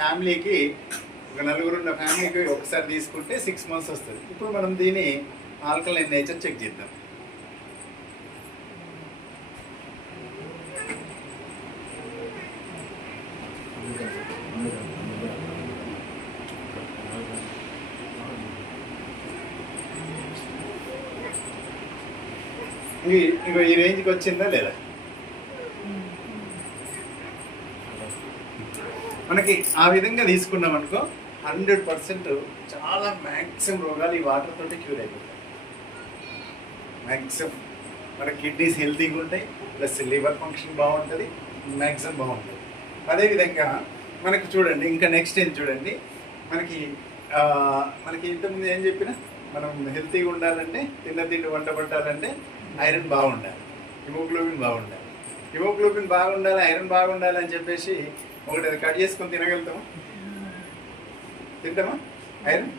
ఫ్యామిలీకి ఒక నలుగురు ఉన్న ఫ్యామిలీకి ఒకసారి తీసుకుంటే 6 months వస్తుంది. ఇప్పుడు మనం దీని ఆల్కలైన్ నేచర్ చెక్ చేద్దాం. ఇగో ఈ రేంజ్కి వచ్చిందా లేదా? మనకి ఆ విధంగా తీసుకున్నాం అనుకో 100% చాలా మ్యాక్సిమం రోగాలు ఈ వాటర్ తోటి క్యూర్ అయిపోతాయి. మ్యాక్సిమం మన కిడ్నీస్ హెల్తీగా ఉంటాయి, ప్లస్ లివర్ ఫంక్షన్ బాగుంటుంది, మ్యాక్సిమం బాగుంటుంది. అదేవిధంగా మనకి చూడండి ఇంకా నెక్స్ట్ ఏం చూడండి, మనకి ఇంతకుముందు ఏం చెప్పినా మనం హెల్తీగా ఉండాలంటే తిండి వంట పట్టాలంటే ఐరన్ బాగుండాలి, హిమోగ్లోబిన్ బాగుండాలి. హిమోగ్లోబిన్ బాగుండాలి, ఐరన్ బాగుండాలి అని చెప్పేసి ఒకటి అది కట్ చేసుకొని తినగలుగుతామా? తింటామా ఐరన్?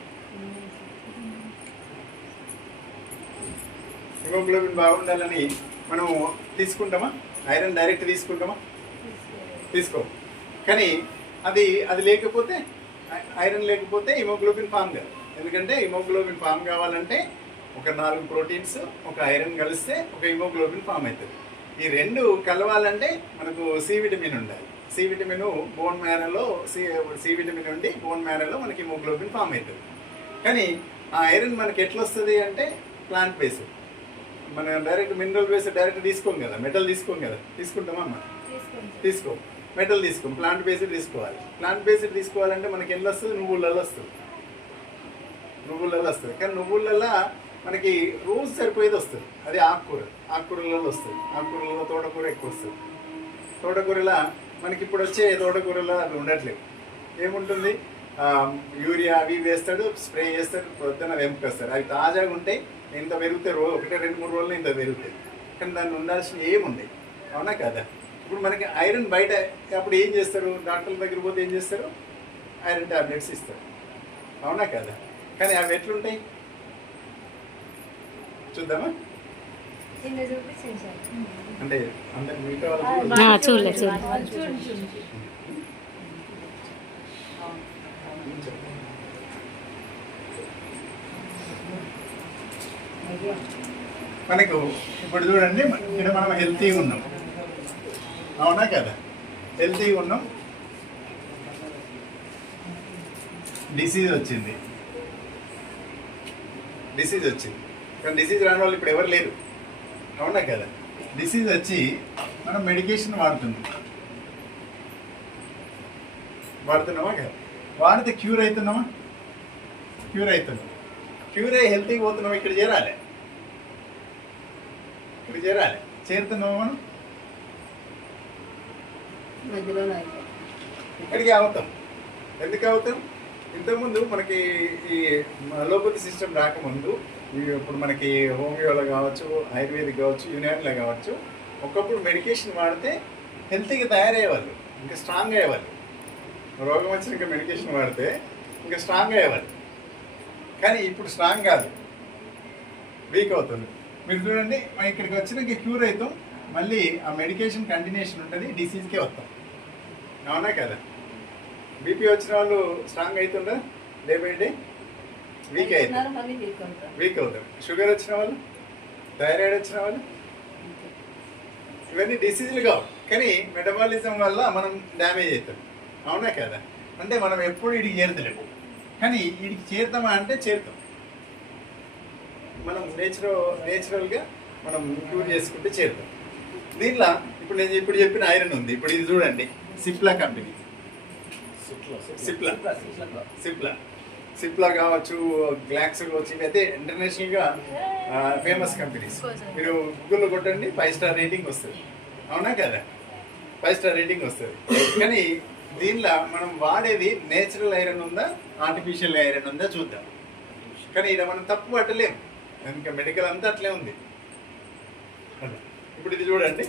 హిమోగ్లోబిన్ బాగుండాలని మనము తీసుకుంటామా? Iron direct తీసుకుంటామా? తీసుకో. కానీ అది లేకపోతే, ఐరన్ లేకపోతే హిమోగ్లోబిన్ ఫామ్ కాదు. ఎందుకంటే హిమోగ్లోబిన్ ఫామ్ కావాలంటే ఒక 4 ప్రోటీన్స్ ఒక ఐరన్ కలిస్తే ఒక హిమోగ్లోబిన్ ఫామ్ అవుతుంది. ఈ రెండు కలవాలంటే మనకు సి విటమిన్ ఉండాలి. సి విటమిన్ బోన్ మ్యారోలో సి విటమిన్ ఉండి బోన్ మ్యారోలో మనకి హిమోగ్లోబిన్ ఫామ్ అవుతుంది. కానీ ఆ ఐరన్ మనకి ఎట్లా వస్తుంది అంటే ప్లాంట్ బేస్డ్. మనం డైరెక్ట్ మినరల్ బేస్డ్ డైరెక్ట్ తీసుకోం కదా, మెటల్ తీసుకోం కదా. తీసుకుంటామా అమ్మ? తీసుకో. మెటల్ తీసుకోం, ప్లాంట్ బేస్డ్ తీసుకోవాలి. ప్లాంట్ బేస్డ్ తీసుకోవాలంటే మనకి ఎన్ని వస్తుంది? నువ్వులలో వస్తుంది. కానీ నువ్వులలో మనకి రోజు సరిపోయేది వస్తుంది, అది ఆకుకూరలలో వస్తుంది. ఆకుకూరలలో తోటకూర ఎక్కువ వస్తుంది. తోటకూరలో మనకి ఇప్పుడు వచ్చే తోటకూరలో అది ఉండట్లేదు. ఏముంటుంది? యూరియా అవి వేస్తాడు, స్ప్రే చేస్తాడు, పొద్దున వెంపుకొస్తాడు. అవి తాజాగా ఉంటాయి, ఇంత పెరుగుతాయి. 1-2-3 రోజులు ఇంత పెరుగుతాయి. కానీ దాన్ని ఉండాల్సిన ఏముంది, అవునా కదా? ఇప్పుడు మనకి ఐరన్ బయట అప్పుడు ఏం చేస్తారు? డాక్టర్ల దగ్గర పోతే ఏం చేస్తారు? ఐరన్ టాబ్లెట్స్ ఇస్తారు, అవునా కదా? కానీ అవి ఎట్లుంటాయి చూద్దామా? అంటే అందరికి మిగతా మనకు ఇప్పుడు చూడండి, ఇక్కడ మనం హెల్తీగా ఉన్నాం, అవునా కదా? హెల్తీగా ఉన్నాం, డిసీజ్ వచ్చింది. కానీ డిసీజ్ రాని వాళ్ళు ఇప్పుడు ఎవరు లేరు, అవునా కదా? డిసీజ్ వచ్చి మనం మెడికేషన్ వాడుతున్నామా కదా? వాడితే క్యూర్ అవుతున్నాం. క్యూర్ అయ్యి హెల్తీగా పోతున్నాం. ఇక్కడ చేరాలి. చేరుతున్నామా మనం? ఇక్కడికి అవుతాం. ఎందుకు అవుతాం? ఇంతకుముందు మనకి ఈ అలోపతి సిస్టమ్ రాకముందు ఇప్పుడు మనకి హోమియోలో కావచ్చు, ఆయుర్వేదిక్ కావచ్చు, యునానిలో కావచ్చు, ఒకప్పుడు మెడికేషన్ వాడితే హెల్తీగా తయారయ్యేవాళ్ళు, ఇంకా స్ట్రాంగ్ అయ్యేవాళ్ళు. రోగం వచ్చిన ఇంకా మెడికేషన్ వాడితే ఇంకా స్ట్రాంగ్ అయ్యేవాళ్ళు. కానీ ఇప్పుడు స్ట్రాంగ్ కాదు, వీక్ అవుతుంది. మీరు చూడండి, మనం ఇక్కడికి వచ్చినాక క్యూర్ అవుతాం, మళ్ళీ ఆ మెడికేషన్ కంటిన్యూషన్ ఉంటుంది, డిసీజ్కే వస్తాం, అవునా కదా? బీపీ వచ్చిన వాళ్ళు స్ట్రాంగ్ అవుతుందా? డే బై డే వీక్ అవుతారు. షుగర్ వచ్చిన వాళ్ళు, థైరాయిడ్ వచ్చిన వాళ్ళు, ఇవన్నీ డిసీజులు కావు, కానీ మెటబాలిజం వల్ల మనం డ్యామేజ్ అవుతాం, అవునా కదా? అంటే మనం ఎప్పుడు వీడికి చేరుతలేము, కానీ వీడికి చేరుతామా అంటే చేరుతాం. మనం నేచురల్గా మనం క్యూర్ చేసుకుంటే చేరుతాం. దీంట్లో ఇప్పుడు నేను చెప్పిన ఐరన్ ఉంది. ఇప్పుడు ఇది చూడండి, సిప్లా కంపెనీ, సిప్లా కావచ్చు, గ్లాక్స్ కావచ్చు, ఇవైతే ఇంటర్నేషనల్గా ఫేమస్ కంపెనీస్. మీరు గూగుల్లో కొట్టండి, 5 స్టార్ రేటింగ్ వస్తుంది, అవునా కదా? 5 స్టార్ రేటింగ్ వస్తుంది. కానీ దీనిలో మనం వాడేది నేచురల్ ఐరన్ ఉందా, ఆర్టిఫిషియల్ ఐరన్ ఉందా చూద్దాం. కానీ ఇక్కడ మనం తప్పు పట్టలేము, ఇంకా మెడికల్ అంతా అట్లే ఉంది. ఇప్పుడు ఇది చూడండి,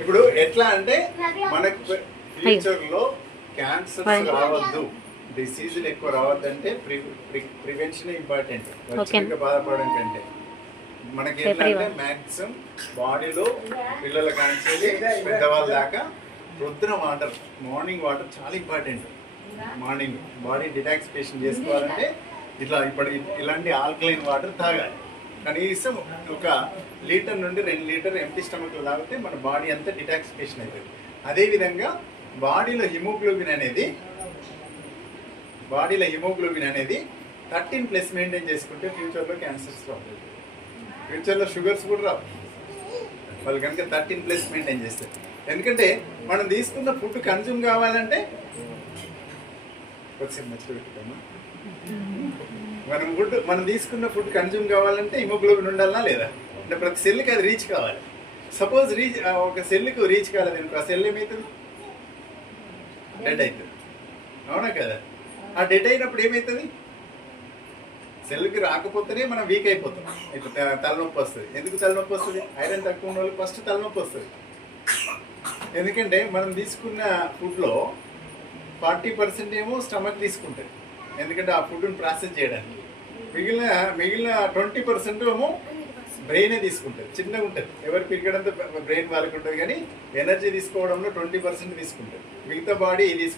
ఇప్పుడు ఎట్లా అంటే మనకు ఫ్యూచర్ లో క్యాన్సర్ రావద్దు, డిసీజులు ఎక్కువ రావద్దంటే ప్రివెన్షన్ ఇంపార్టెంట్. వచ్చాక బాధపడడం కంటే మనకి ఏంటంటే మ్యాక్సిమం బాడీలో పిల్లల కాంచేది పెద్దవాళ్ళ దాకా పొద్దున వాటర్, మార్నింగ్ వాటర్ చాలా ఇంపార్టెంట్. మార్నింగ్ బాడీ డిటాక్సిఫికేషన్ చేసుకోవాలంటే ఇప్పుడు ఇలాంటి ఆల్కలైన్ వాటర్ తాగాలి. కనీసం 1 లీటర్ నుండి 2 లీటర్ ఎంటీ స్టమక్లో తాగితే మన బాడీ అంతా డిటాక్సిఫికేషన్ అవుతుంది. అదేవిధంగా బాడీలో హిమోగ్లోబిన్ అనేది 13+ మెయింటైన్ చేసుకుంటే ఫ్యూచర్లో క్యాన్సర్స్ రావు, ఫ్యూచర్లో షుగర్స్ కూడా రావు వాళ్ళు కనుక 13+ మెయింటైన్ చేస్తారు. ఎందుకంటే మనం తీసుకున్న ఫుడ్ కన్జ్యూమ్ కావాలంటే మనం తీసుకున్న ఫుడ్ కన్జ్యూమ్ కావాలంటే హిమోగ్లోబిన్ ఉండాలా లేదా? అంటే ప్రతి సెల్కి అది రీచ్ కావాలి. సపోజ్ ఒక సెల్కి రీచ్ కాలేదు అనుకో, ఆ సెల్ ఏమవుతుంది? డెడ్ అవుతుంది, అవునా కదా? ఆ డెడ్ అయినప్పుడు ఏమవుతుంది? సెల్కి రాకపోతేనే మనం వీక్ అయిపోతాం. ఇప్పుడు తలనొప్పి వస్తుంది. ఎందుకు తలనొప్పి వస్తుంది? ఐరన్ తక్కువ ఉన్న వాళ్ళకి ఫస్ట్ తలనొప్పి వస్తుంది. ఎందుకంటే మనం తీసుకున్న ఫుడ్లో 40% ఏమో స్టమక్ తీసుకుంటుంది, ఎందుకంటే ఆ ఫుడ్ని ప్రాసెస్ చేయడానికి. మిగిలిన 20% ఏమో బ్రెయినే తీసుకుంటుంది. చిన్నగా ఉంటుంది, ఎవరు పిరిగడంతో బ్రెయిన్ వాళ్ళకు ఉంటుంది, కానీ ఎనర్జీ తీసుకోవడంలో 20% తీసుకుంటుంది. మిగతా బాడీ తీసుకుంటుంది.